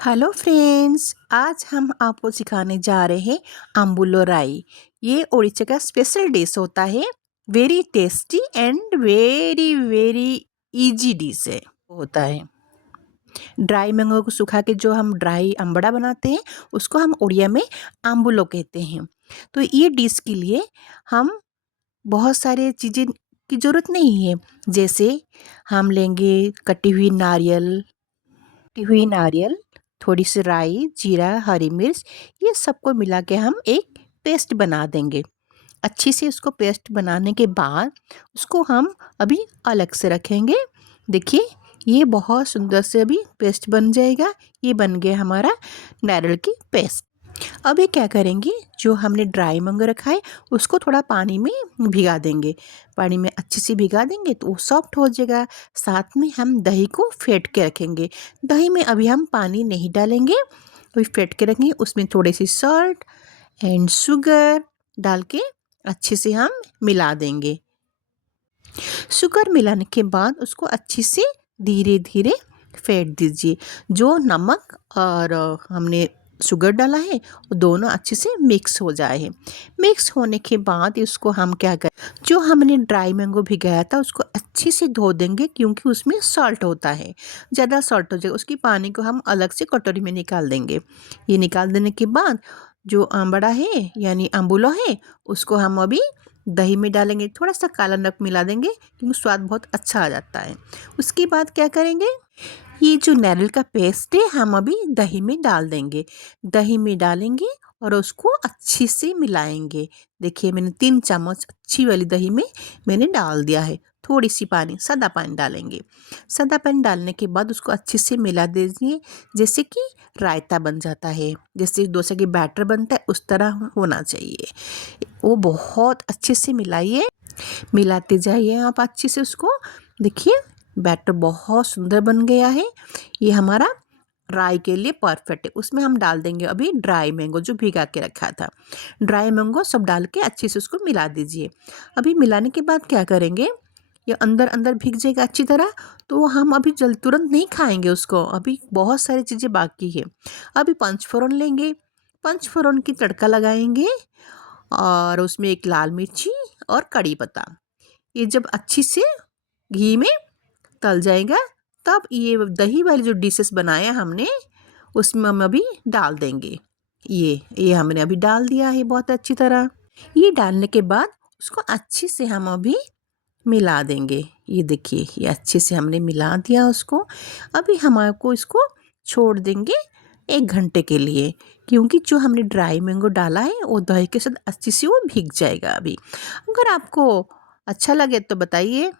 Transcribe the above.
Hello friends, आज हम आपको सिखाने जा रहे हैं आम्बुलो राई। ये उड़ीसा का स्पेशल डिश होता है। Very tasty and very very easy dish है होता है। ड्राई मैंगो को सुखा के जो हम ड्राई अम्बड़ा बनाते हैं उसको हम उड़िया में आम्बुलो कहते हैं। तो ये डिश के लिए हम बहुत सारे चीज़ें की ज़रूरत नहीं है। जैसे हम लेंगे कटी हुई नारियल, थोड़ी सी राई, जीरा, हरी मिर्च, ये सबको मिला के हम एक पेस्ट बना देंगे। अच्छी से उसको पेस्ट बनाने के बाद उसको हम अभी अलग से रखेंगे। देखिए, ये बहुत सुंदर से अभी पेस्ट बन जाएगा। ये बन गया हमारा नारियल की पेस्ट। अब ये क्या करेंगे, जो हमने ड्राई मैंगो रखा है उसको थोड़ा पानी में भिगा देंगे। पानी में अच्छे से भिगा देंगे तो वो सॉफ्ट हो जाएगा। साथ में हम दही को फेंट के रखेंगे। दही में अभी हम पानी नहीं डालेंगे, अभी फेंट के रखेंगे। उसमें थोड़ी सी सॉल्ट एंड शुगर डाल के अच्छे से हम मिला देंगे। शुगर मिलाने के बाद उसको अच्छे से धीरे धीरे फेंट दीजिए। जो नमक और हमने शुगर डाला है वो दोनों अच्छे से मिक्स हो जाए। मिक्स होने के बाद इसको हम क्या करें, जो हमने ड्राई मैंगो भिगाया था उसको अच्छे से धो देंगे, क्योंकि उसमें सॉल्ट होता है। ज़्यादा सॉल्ट हो जाएगा, उसकी पानी को हम अलग से कटोरी में निकाल देंगे। ये निकाल देने के बाद जो आंवड़ा है यानी अम्बुलो है उसको हम अभी दही में डालेंगे। थोड़ा सा काला नमक मिला देंगे क्योंकि स्वाद बहुत अच्छा आ जाता है। उसके बाद क्या करेंगे, ये जो नारियल का पेस्ट है हम अभी दही में डाल देंगे। दही में डालेंगे और उसको अच्छे से मिलाएंगे। देखिए, मैंने 3 चम्मच अच्छी वाली दही में मैंने डाल दिया है। थोड़ी सी पानी, सादा पानी डालेंगे। सादा पानी डालने के बाद उसको अच्छे से मिला दीजिए, जैसे कि रायता बन जाता है। जैसे डोसा की बैटर बनता है उस तरह होना चाहिए। वो बहुत अच्छे से मिलाइए, मिलाते जाइए आप अच्छे से उसको। देखिए, बैटर बहुत सुंदर बन गया है। ये हमारा राई के लिए परफेक्ट है। उसमें हम डाल देंगे अभी ड्राई मैंगो जो भिगा के रखा था। ड्राई मैंगो सब डाल के अच्छे से उसको मिला दीजिए। अभी मिलाने के बाद क्या करेंगे, ये अंदर अंदर भीग जाएगा अच्छी तरह, तो हम अभी जल तुरंत नहीं खाएंगे उसको। अभी बहुत सारी चीज़ें बाकी है। अभी पंचफोरन लेंगे, पंचफोरन की तड़का लगाएंगे और उसमें एक लाल मिर्ची और कड़ी पत्ता। ये जब अच्छी से घी में तल जाएगा तब ये दही वाली जो डिशेस बनाया हमने उसमें हम अभी डाल देंगे। ये हमने अभी डाल दिया है बहुत अच्छी तरह। ये डालने के बाद उसको अच्छे से हम अभी मिला देंगे। ये देखिए, ये अच्छे से हमने मिला दिया उसको। अभी हमारे को इसको छोड़ देंगे 1 घंटे के लिए, क्योंकि जो हमने ड्राई मैंगो डाला है वो दही के साथ अच्छे से वो भीग जाएगा। अभी अगर आपको अच्छा लगे तो बताइए।